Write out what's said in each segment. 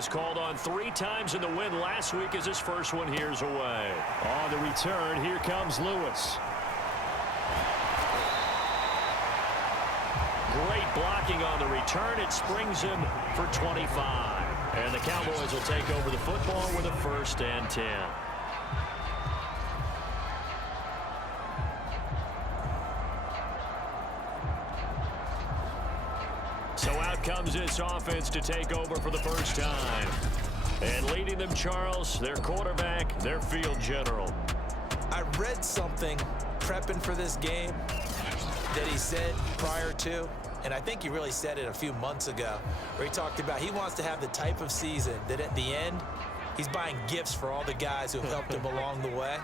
was called on 3 times in the win last week as his first one here's away. On the return, here comes Lewis. Great blocking on the return. It springs him for 25. And the Cowboys will take over the football with a 1st and 10. So out comes this offense to take over for the first time. And leading them, Charles, their quarterback, their field general. I read something prepping for this game that he said prior to, and I think he really said it a few months ago, where he talked about he wants to have the type of season that at the end, he's buying gifts for all the guys who have helped him along the way.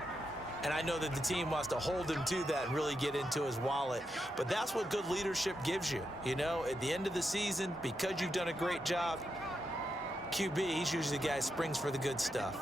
And I know that the team wants to hold him to that and really get into his wallet. But that's what good leadership gives you. You know, at the end of the season, because you've done a great job, QB, he's usually the guy who springs for the good stuff.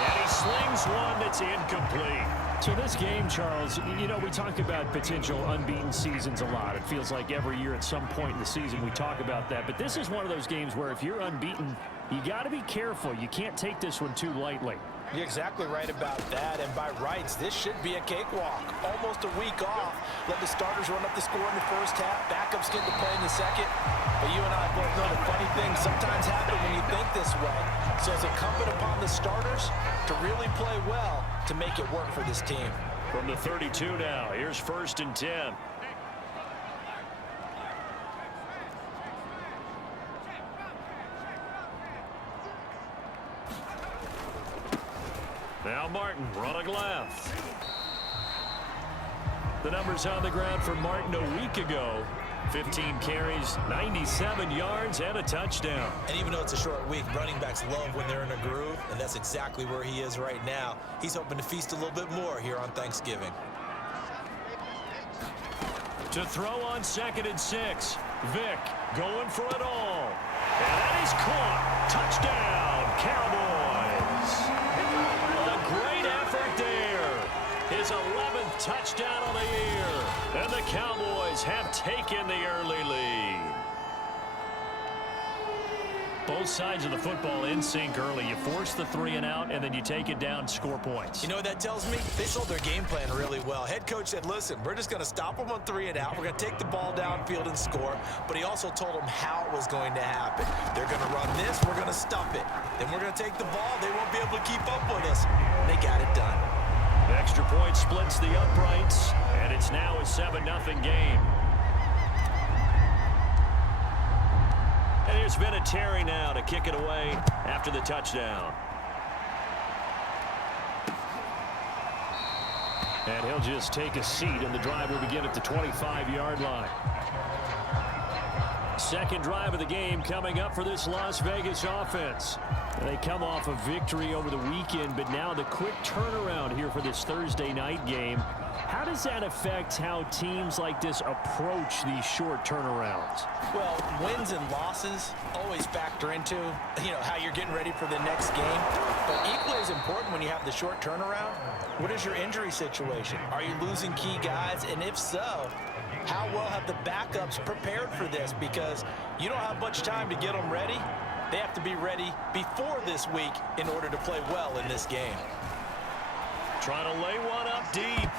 And he slings one that's incomplete. So this game, Charles, you know, we talk about potential unbeaten seasons a lot. It feels like every year at some point in the season we talk about that. But this is one of those games where if you're unbeaten, you got to be careful. You can't take this one too lightly. You're exactly right about that, and by rights, this should be a cakewalk. Almost a week off. Let the starters run up the score in the first half. Backups get to play in the second. But you and I both know the funny things sometimes happen when you think this way. So it's incumbent upon the starters to really play well to make it work for this team. From the 32 now, here's 1st and 10. Now Martin running left. The numbers on the ground for Martin a week ago. 15 carries, 97 yards, and a touchdown. And even though it's a short week, running backs love when they're in a groove, and that's exactly where he is right now. He's hoping to feast a little bit more here on Thanksgiving. To throw on 2nd and 6. Vick going for it all. And that is caught. Touchdown, Cowboys. A great effort there. His 11th touchdown of the year. And the Cowboys have taken the early lead. Both sides of the football in sync early. You force the 3 and out, and then you take it down, score points. You know what that tells me? They sold their game plan really well. Head coach said, listen, we're just going to stop them on 3 and out. We're going to take the ball downfield and score. But he also told them how it was going to happen. They're going to run this. We're going to stop it. Then we're going to take the ball. They won't be able to keep up with us. And they got it done. The extra point splits the uprights, and it's now a 7-0 game. And there's Vinatieri now to kick it away after the touchdown. And he'll just take a seat, and the drive will begin at the 25-yard line. Second drive of the game coming up for this Las Vegas offense. They come off a victory over the weekend, but now the quick turnaround here for this Thursday night game. How does that affect how teams like this approach these short turnarounds? Well, wins and losses always factor into, how you're getting ready for the next game. But equally as important when you have the short turnaround, what is your injury situation? Are you losing key guys? And if so, how well have the backups prepared for this? Because you don't have much time to get them ready. They have to be ready before this week in order to play well in this game. Trying to lay one up deep.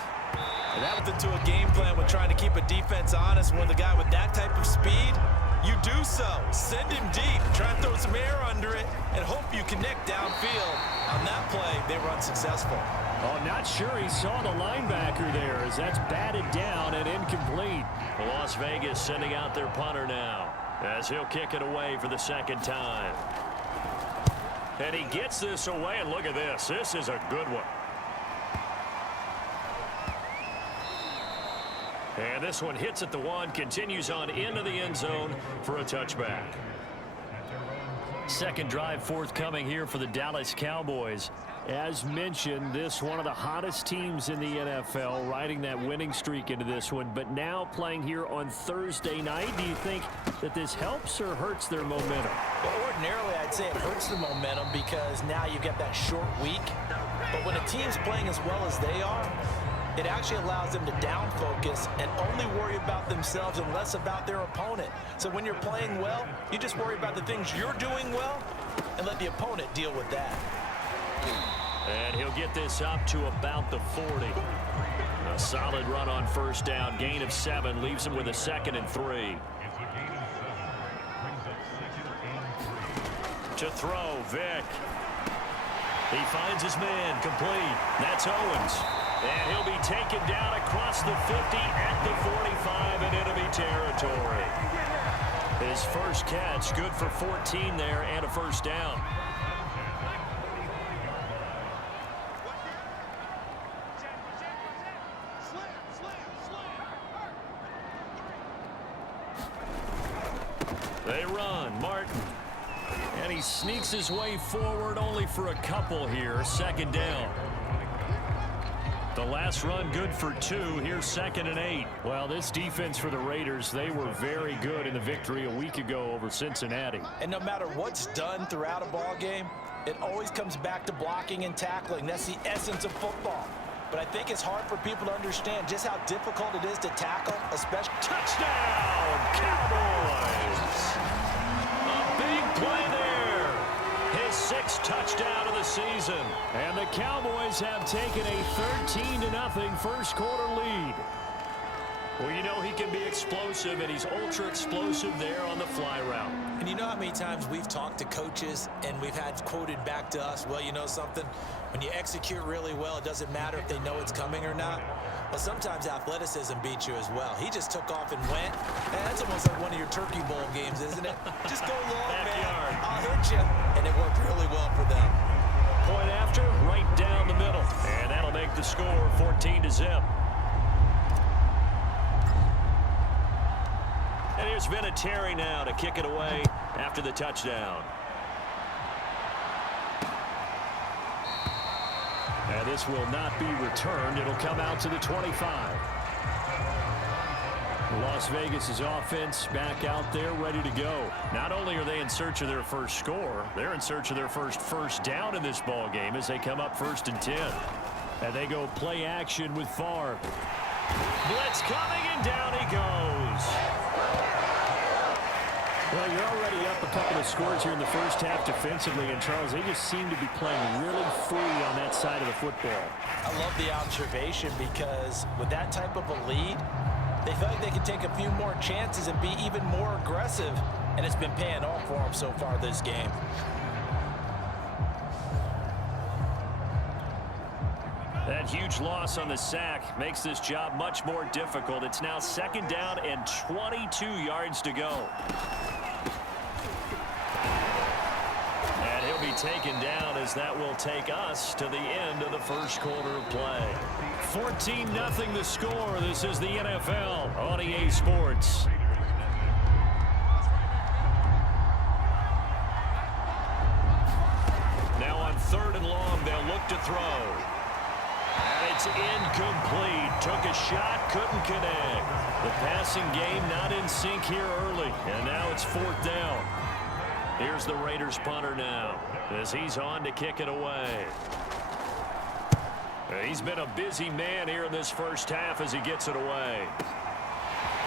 And that was into a game plan with trying to keep a defense honest. With a guy with that type of speed, you do so. Send him deep. Try and throw some air under it and hope you connect downfield. On that play, they were unsuccessful. Oh, not sure he saw the linebacker there as that's batted down and incomplete. Las Vegas sending out their punter now as he'll kick it away for the second time. And he gets this away, and look at this. This is a good one. And this one hits at the 1, continues on into the end zone for a touchback. Second drive forthcoming here for the Dallas Cowboys. As mentioned, this one of the hottest teams in the NFL, riding that winning streak into this one, but now playing here on Thursday night. Do you think that this helps or hurts their momentum? Well, ordinarily, I'd say it hurts the momentum because now you get that short week. But when a team's playing as well as they are, It actually allows them to down focus and only worry about themselves and less about their opponent. So when you're playing well, you just worry about the things you're doing well and let the opponent deal with that. And he'll get this up to about the 40. A solid run on first down. Gain of 7 leaves him with a 2nd and 3. To throw, Vick. He finds his man, complete. That's Owens. And he'll be taken down across the 50 at the 45 in enemy territory. His first catch, good for 14 there and a first down. They run, Martin. And he sneaks his way forward only for a couple here. 2nd down. The last run good for 2. Here's 2nd and 8. Well, this defense for the Raiders, they were very good in the victory a week ago over Cincinnati. And no matter what's done throughout a ball game, it always comes back to blocking and tackling. That's the essence of football. But I think it's hard for people to understand just how difficult it is to tackle, especially. Touchdown, Cowboys! A big play there. His 6th touchdown of the season. And the Cowboys have taken a 13-0 first quarter lead. Well, you know he can be explosive, and he's ultra explosive there on the fly route. And you know how many times we've talked to coaches and we've had quoted back to us, well, you know something? When you execute really well, it doesn't matter if they know it's coming or not. But sometimes athleticism beats you as well. He just took off and went. And that's almost like one of your Turkey Bowl games, isn't it? Just go long, Backyard. man. I'll hit you. And it worked really well for them. Point after, right down the middle. And that'll make the score 14-0. And here's Vinatieri now to kick it away after the touchdown. And this will not be returned. It'll come out to the 25. Las Vegas' offense back out there ready to go. Not only are they in search of their first score, they're in search of their first down in this ball game as they come up 1st and 10. And they go play action with Favre. Blitz coming, and down he goes. Well, you're already up a couple of scores here in the first half defensively, and Charles, they just seem to be playing really free on that side of the football. I love the observation because with that type of a lead, they feel like they can take a few more chances and be even more aggressive, and it's been paying off for them so far this game. That huge loss on the sack makes this job much more difficult. It's now 2nd down and 22 yards to go. And he'll be taken down as that will take us to the end of the first quarter of play. 14-0 the score. This is the NFL on EA Sports. Now on 3rd and long, they'll look to throw. And it's incomplete. Took a shot, couldn't connect. The passing game not in sync here early. And now it's 4th down. Here's the Raiders punter now as he's on to kick it away. He's been a busy man here in this first half as he gets it away.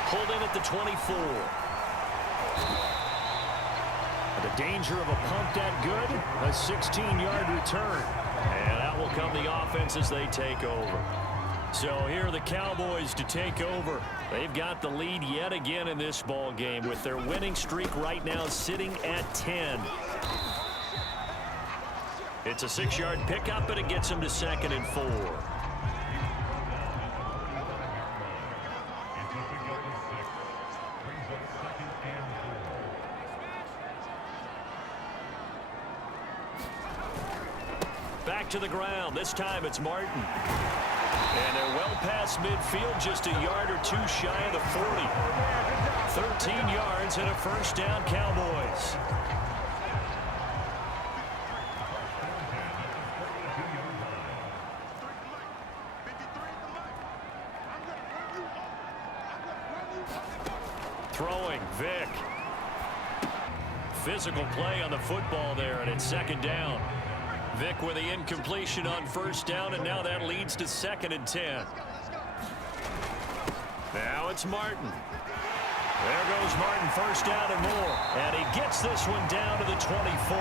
Pulled in at the 24. The danger of a pump that good, a 16-yard return. And out will come the offense as they take over. So here are the Cowboys to take over. They've got the lead yet again in this ball game with their winning streak right now sitting at 10. It's a 6-yard pickup, and it gets them to 2nd and 4. Back to the ground. This time it's Martin. And they're well past midfield, just a yard or two shy of the 40. 13 yards and a first down, Cowboys. Throwing, Vick. Physical play on the football there, and it's 2nd down. Vick with the incompletion on first down, and now that leads to 2nd and 10. it's Martin. There goes Martin, first down and more. And he gets this one down to the 24.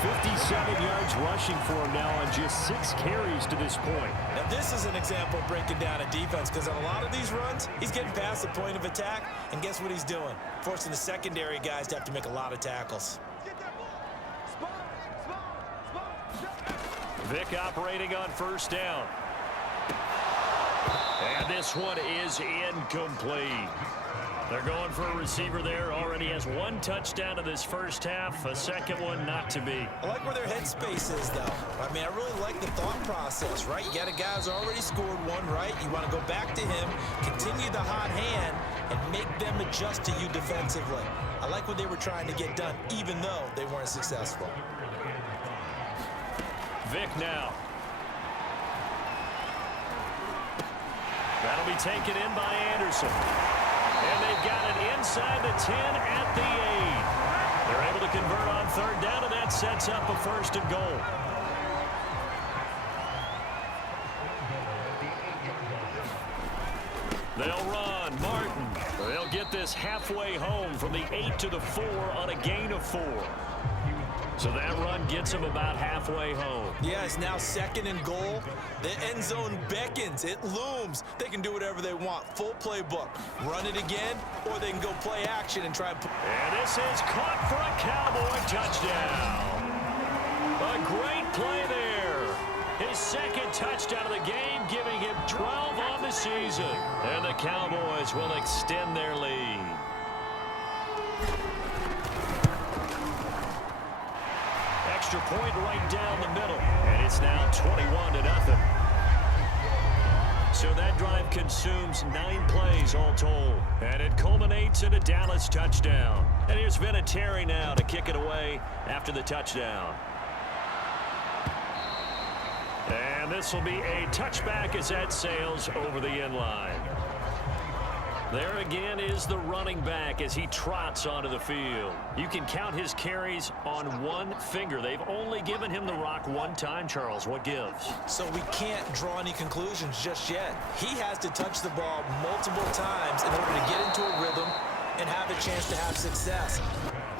57 yards rushing for him now on just 6 carries to this point. Now this is an example of breaking down a defense, because on a lot of these runs, he's getting past the point of attack, and guess what he's doing? Forcing the secondary guys to have to make a lot of tackles. Vic operating on first down. And this one is incomplete. They're going for a receiver there. Already has 1 touchdown in this first half. A second one not to be. I like where their headspace is, though. I mean, I really like the thought process, right? You got a guy who's already scored one, right? You want to go back to him, continue the hot hand, and make them adjust to you defensively. I like what they were trying to get done, even though they weren't successful. Vic now. That'll be taken in by Anderson. And they've got it inside the 10 at the 8. They're able to convert on third down, and that sets up a first and goal. They'll run. Martin. They'll get this halfway home from the 8 to the 4 on a gain of 4. So that run gets him about halfway home. Yeah, it's now second and goal. The end zone beckons. It looms. They can do whatever they want. Full playbook. Run it again, or they can go play action and try and... And this is caught for a Cowboy touchdown. A great play there. His second touchdown of the game, giving him 12 on the season. And the Cowboys will extend their lead. Extra point right down the middle, and it's now 21-0. So that drive consumes 9 plays all told, and it culminates in a Dallas touchdown. And here's Vinatieri now to kick it away after the touchdown. And this will be a touchback as that sails over the end line. There again is the running back as he trots onto the field. You can count his carries on one finger. They've only given him the rock 1 time, Charles. What gives? So we can't draw any conclusions just yet. He has to touch the ball multiple times in order to get into a rhythm and have a chance to have success.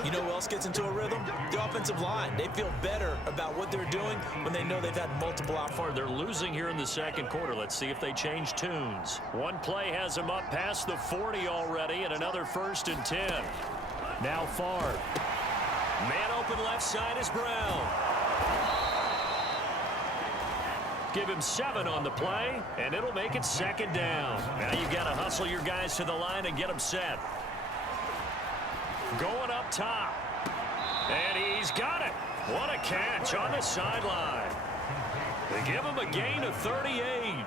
You know who else gets into a rhythm? The offensive line. They feel better about what they're doing when they know they've had multiple opportunities. They're losing here in the second quarter. Let's see if they change tunes. One play has them up past the 40 already, and another 1st and 10. Now Favre. Man open left side is Brown. Give him 7 on the play, and it'll make it 2nd down. Now you've got to hustle your guys to the line and get them set. Going up top. And he's got it. What a catch on the sideline. They give him a gain of 38.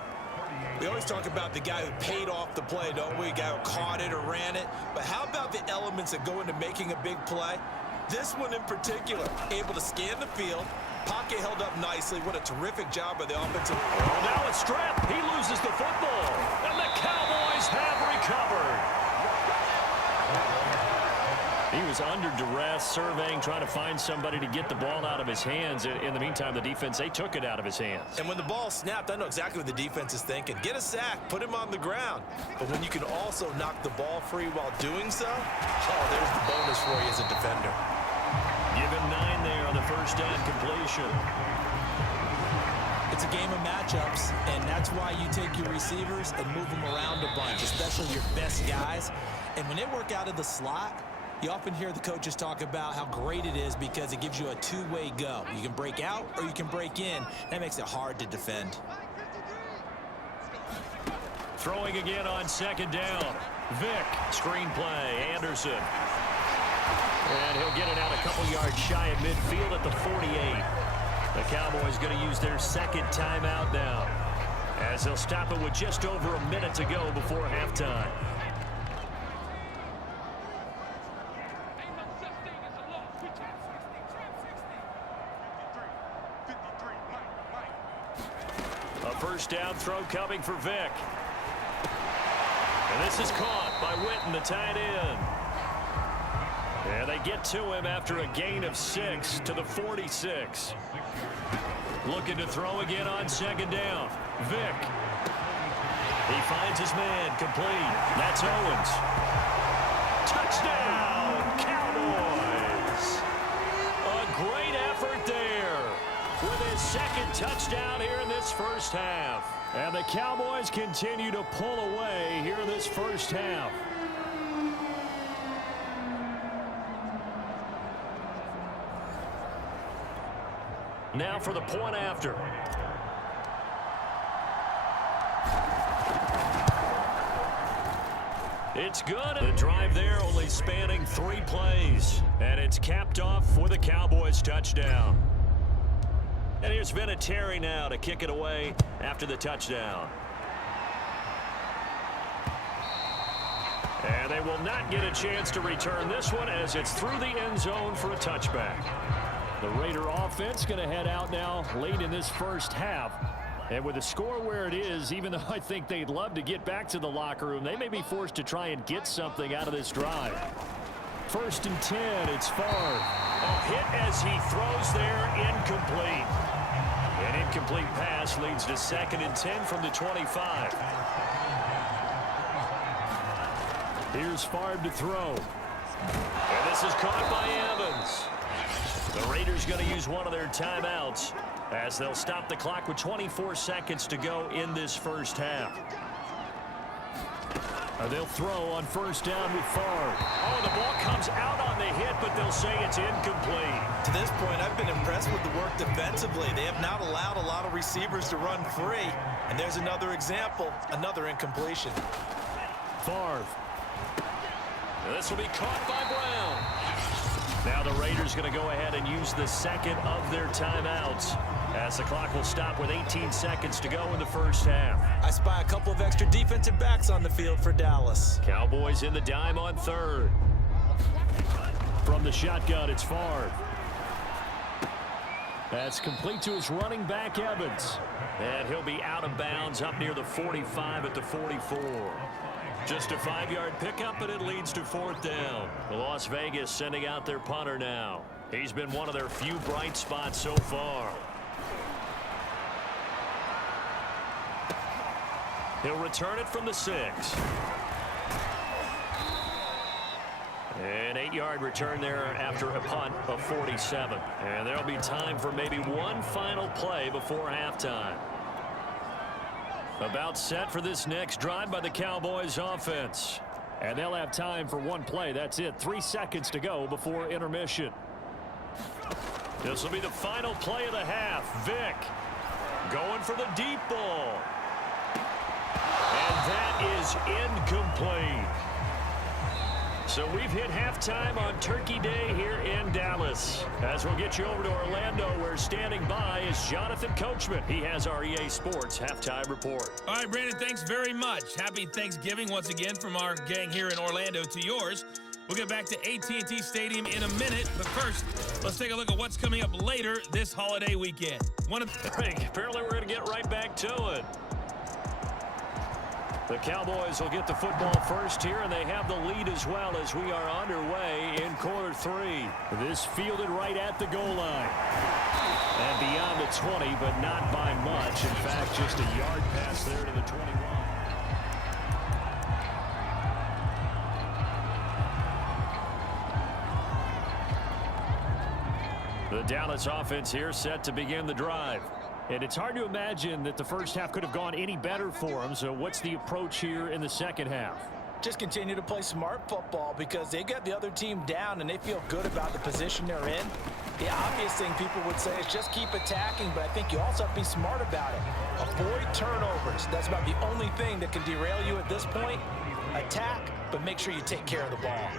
We always talk about the guy who paid off the play, don't we? A guy who caught it or ran it. But how about the elements that go into making a big play? This one in particular, able to scan the field. Pocket held up nicely. What a terrific job by the offensive. Oh, now it's Strap. He loses the football. And the Cowboys have recovered. He was under duress, surveying, trying to find somebody to get the ball out of his hands. In the meantime, the defense, they took it out of his hands. And when the ball snapped, I know exactly what the defense is thinking. Get a sack, put him on the ground. But when you can also knock the ball free while doing so, oh, there's the bonus for you as a defender. Give him 9 there on the first down completion. It's a game of matchups, and that's why you take your receivers and move them around a bunch, especially your best guys. And when they work out of the slot, you often hear the coaches talk about how great it is because it gives you a 2-way go. You can break out or you can break in. That makes it hard to defend. Throwing again on 2nd down. Vic, screen play, Anderson. And he'll get it out a couple yards shy of midfield at the 48. The Cowboys going to use their 2nd timeout now, as they'll stop it with just over a minute to go before halftime. A first down throw coming for Vic. And this is caught by Witten, the tight end. And they get to him after a gain of 6 to the 46. Looking to throw again on 2nd down. Vic. He finds his man, complete. That's Owens. Touchdown, Cowboys. A great effort there with his second touchdown here in this first half. And the Cowboys continue to pull away here in this first half. Now for the point after. It's good. The drive there only spanning 3 plays. And it's capped off with a Cowboys touchdown. And here's Vinatieri now to kick it away after the touchdown. And they will not get a chance to return this one as it's through the end zone for a touchback. The Raider offense going to head out now late in this first half. And with the score where it is, even though I think they'd love to get back to the locker room, they may be forced to try and get something out of this drive. 1st and 10, it's Favre. A hit as he throws there, incomplete. An incomplete pass leads to 2nd and 10 from the 25. Here's Favre to throw. And this is caught by Evans. The Raiders going to use one of their timeouts as they'll stop the clock with 24 seconds to go in this first half. They'll throw on 1st down with Favre. Oh, the ball comes out on the hit, but they'll say it's incomplete. To this point, I've been impressed with the work defensively. They have not allowed a lot of receivers to run free. And there's another example, another incompletion. Favre. This will be caught by Brown. Now the Raiders going to go ahead and use the second of their timeouts as the clock will stop with 18 seconds to go in the first half. I spy a couple of extra defensive backs on the field for Dallas. Cowboys in the dime on 3rd. From the shotgun, it's Favre. That's complete to his running back, Evans. And he'll be out of bounds up near the 45 at the 44. Just a 5-yard pickup, and it leads to 4th down. Las Vegas sending out their punter now. He's been one of their few bright spots so far. He'll return it from the 6. An 8-yard return there after a punt of 47. And there'll be time for maybe one final play before halftime. About set for this next drive by the Cowboys offense. And they'll have time for one play. That's it. 3 seconds to go before intermission. This will be the final play of the half. Vick going for the deep ball. And that is incomplete. So we've hit halftime on Turkey Day here in Dallas. As we'll get you over to Orlando, where standing by is Jonathan Coachman. He has our EA Sports halftime report. All right, Brandon, thanks very much. Happy Thanksgiving once again from our gang here in Orlando to yours. We'll get back to AT&T Stadium in a minute, but first, let's take a look at what's coming up later this holiday weekend. Apparently we're going to get right back to it. The Cowboys will get the football first here, and they have the lead as well as we are underway in quarter 3. This fielded right at the goal line. And beyond the 20, but not by much. In fact, just a yard pass there to the 21. The Dallas offense here set to begin the drive. And it's hard to imagine that the first half could have gone any better for them. So what's the approach here in the second half? Just continue to play smart football because they got the other team down and they feel good about the position they're in. The obvious thing people would say is just keep attacking, but I think you also have to be smart about it. Avoid turnovers. That's about the only thing that can derail you at this point. Attack, but make sure you take care of the ball.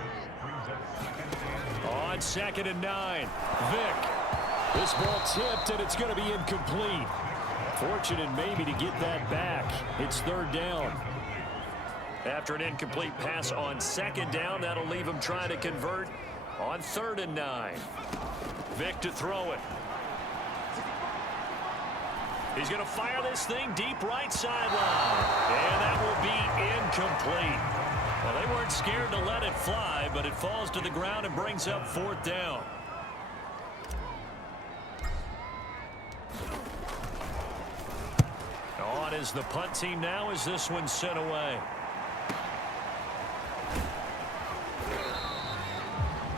On 2nd and 9, Vick. This ball tipped, and it's going to be incomplete. Fortunate maybe to get that back. It's 3rd down. After an incomplete pass on 2nd down, that'll leave him trying to convert on 3rd and 9. Vick to throw it. He's going to fire this thing deep right sideline. And that will be incomplete. Well, they weren't scared to let it fly, but it falls to the ground and brings up 4th down. is the punt team now as this one's sent away.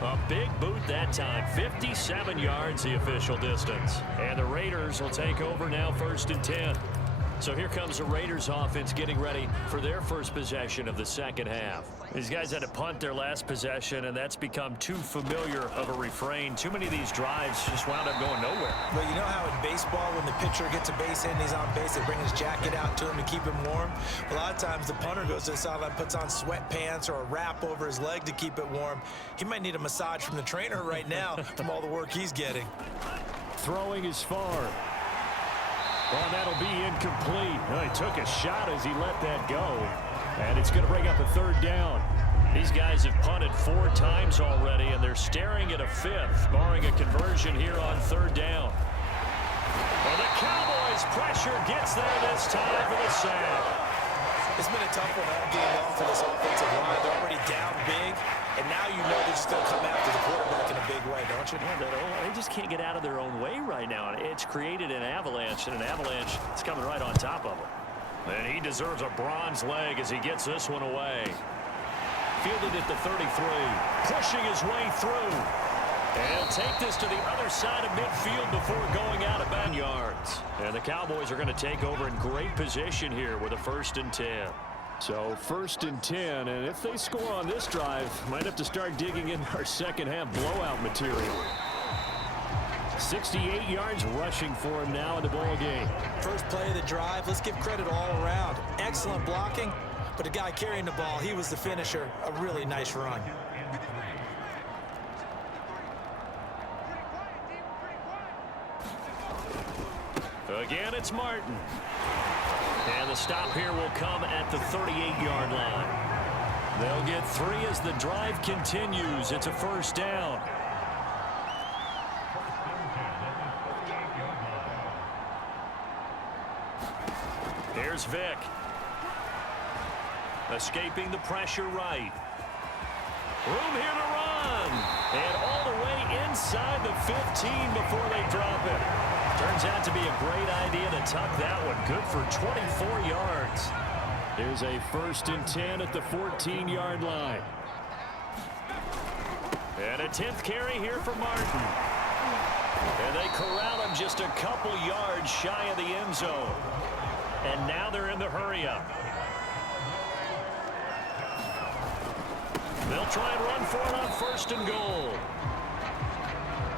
A big boot that time. 57 yards the official distance. And the Raiders will take over now 1st and 10. So here comes the Raiders offense getting ready for their first possession of the second half. These guys had to punt their last possession, and that's become too familiar of a refrain. Too many of these drives just wound up going nowhere. Well, you know how in baseball, when the pitcher gets a base hit and he's on base, they bring his jacket out to him to keep him warm? A lot of times the punter goes to the sideline, puts on sweatpants or a wrap over his leg to keep it warm. He might need a massage from the trainer right now from all the work he's getting. Throwing is far. Well, that'll be incomplete. Well, he took a shot as he let that go. And it's going to bring up a 3rd down. These guys have punted 4 times already, and they're staring at a 5th, barring a conversion here on 3rd down. Well, the Cowboys' pressure gets there this time for the sack. It's been a tough one all game long for this offensive line. They're already down big, and now you know they're just going to come after the quarterback in a big way, don't you? Yeah, they just can't get out of their own way right now. It's created an avalanche, and an avalanche is coming right on top of them. And he deserves a bronze leg as he gets this one away. Fielded at the 33, pushing his way through. And he'll take this to the other side of midfield before going out of bounds yards. And the Cowboys are going to take over in great position here with a 1st and 10. So 1st and 10, and if they score on this drive, might have to start digging in our second half blowout material. 68 yards rushing for him now in the ball game. First play of the drive, let's give credit all around. Excellent blocking, but the guy carrying the ball, he was the finisher. A really nice run. Again, it's Martin. And the stop here will come at the 38-yard line. They'll get 3 as the drive continues. It's a 1st down. Here's Vick. Escaping the pressure right. Room here to run. And all the way inside the 15 before they drop it. Turns out to be a great idea to tuck that one. Good for 24 yards. Here's a 1st and 10 at the 14-yard line. And a 10th carry here for Martin. And they corral him just a couple yards shy of the end zone. And now they're in the hurry-up. They'll try and run for it on 1st and goal.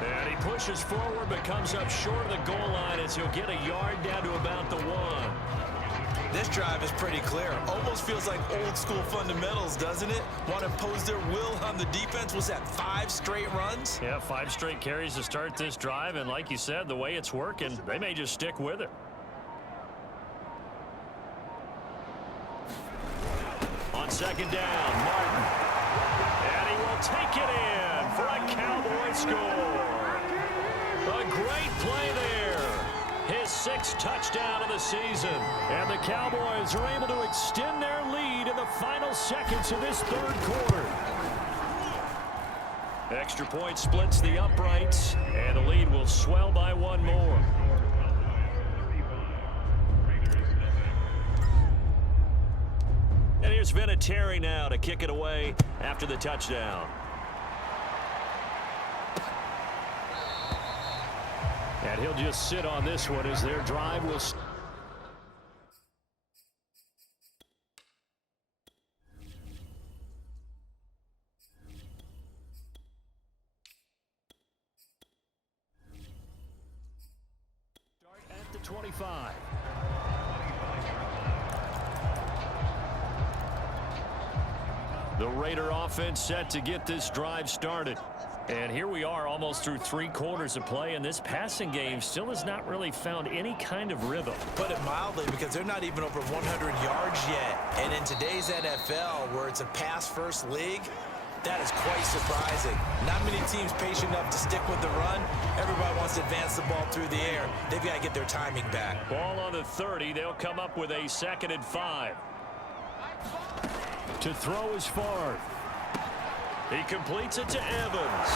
And he pushes forward but comes up short of the goal line as he'll get a yard down to about the 1. This drive is pretty clear. Almost feels like old school fundamentals, doesn't it? Want to impose their will on the defense. Was that 5 straight runs? Yeah, 5 straight carries to start this drive. And like you said, the way it's working, they may just stick with it. On 2nd down, Martin. And he will take it in for a Cowboy score. A great play there. His 6th touchdown of the season. And the Cowboys are able to extend their lead in the final seconds of this 3rd quarter. Extra point splits the uprights, and the lead will swell by 1 more. And here's Vinatieri now to kick it away after the touchdown. And he'll just sit on this one as their drive will... Start at the 25. The Raider offense set to get this drive started. And here we are almost through 3 quarters of play, and this passing game still has not really found any kind of rhythm. Put it mildly, because they're not even over 100 yards yet. And in today's NFL, where it's a pass-first league, that is quite surprising. Not many teams patient enough to stick with the run. Everybody wants to advance the ball through the air. They've got to get their timing back. Ball on the 30. They'll come up with a 2nd and 5. To throw is far. He completes it to Evans.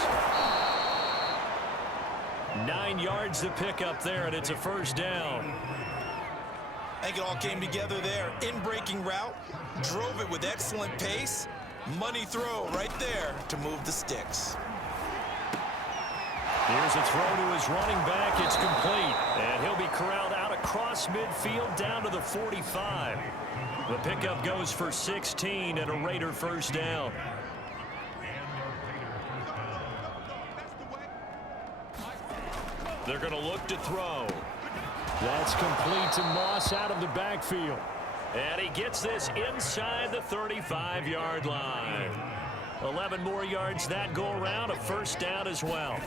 9 yards to pick up there, and it's a 1st down. I think it all came together there. In-breaking route, drove it with excellent pace. Money throw right there to move the sticks. Here's a throw to his running back. It's complete. And he'll be corralled out across midfield down to the 45. The pickup goes for 16 and a Raider first down. They're going to look to throw. That's complete to Moss out of the backfield. And he gets this inside the 35-yard line. 11 more yards that go around, a first down as well.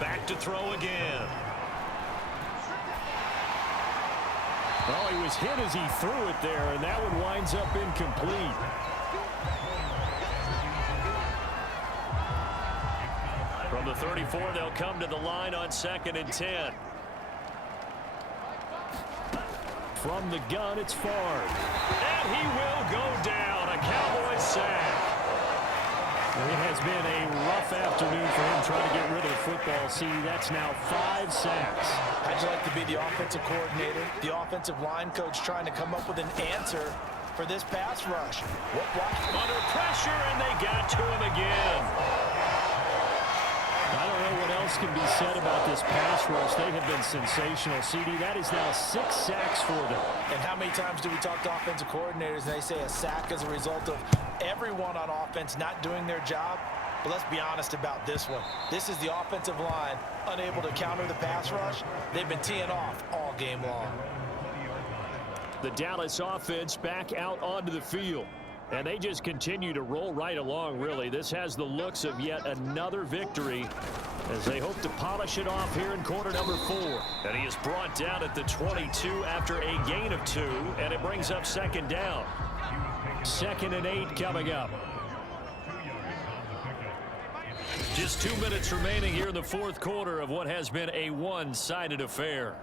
Back to throw again. Well, he was hit as he threw it there, and that one winds up incomplete. From the 34, they'll come to the line on 2nd and 10. From the gun, it's Favre. And he will go down. A Cowboys sack. It has been a rough afternoon for him trying to get rid of the football. See, that's now 5 sacks. How'd you like to be the offensive coordinator, the offensive line coach trying to come up with an answer for this pass rush? What block? Under pressure, and they got to him again. I don't know what else can be said about this pass rush. They have been sensational. CD, that is now 6 sacks for them. And how many times do we talk to offensive coordinators and they say a sack is a result of everyone on offense not doing their job? But let's be honest about this one. This is the offensive line unable to counter the pass rush. They've been teeing off all game long. The Dallas offense back out onto the field. And they just continue to roll right along, really. This has the looks of yet another victory as they hope to polish it off here in quarter number 4. And he is brought down at the 22 after a gain of 2, and it brings up 2nd down. 2nd and 8 coming up. Just 2 minutes remaining here in the 4th quarter of what has been a one-sided affair.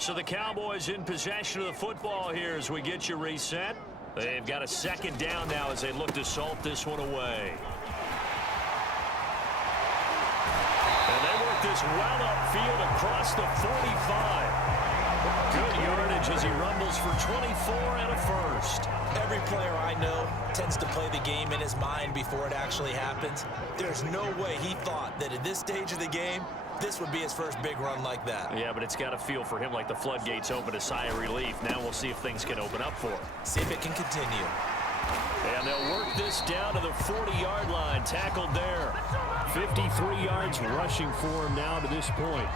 So the Cowboys in possession of the football here as we get you reset. They've got a 2nd down now as they look to salt this one away. And they work this well upfield across the 45. Good yardage as he rumbles for 24 and a first. Every player I know tends to play the game in his mind before it actually happens. There's no way he thought that at this stage of the game, this would be his first big run like that. Yeah, but it's got to feel for him like the floodgates open, a sigh of relief. Now we'll see if things can open up for him. See if it can continue. And they'll work this down to the 40-yard line. Tackled there. 53 yards rushing for him now to this point.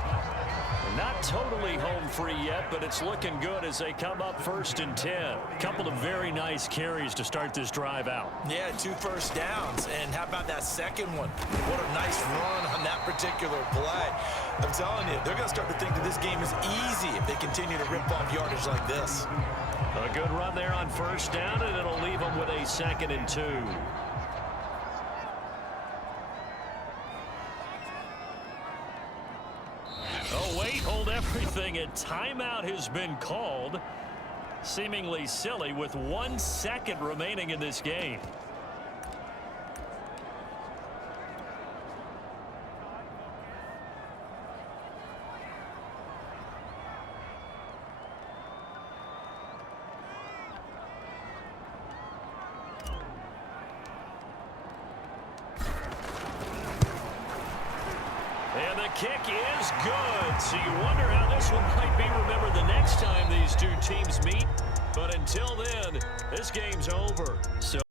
Not totally home free yet, but it's looking good as they come up 1st and 10. A couple of very nice carries to start this drive out. Yeah, 2 first downs. And how about that second one? What a nice run on that particular play. I'm telling you, they're going to start to think that this game is easy if they continue to rip off yardage like this. A good run there on 1st down, and it'll leave them with a 2nd and 2. Oh, wait, hold everything. A timeout has been called. Seemingly silly with 1 second remaining in this game. And the kick is good. So you wonder how this one might be remembered the next time these two teams meet. But until then, this game's over. So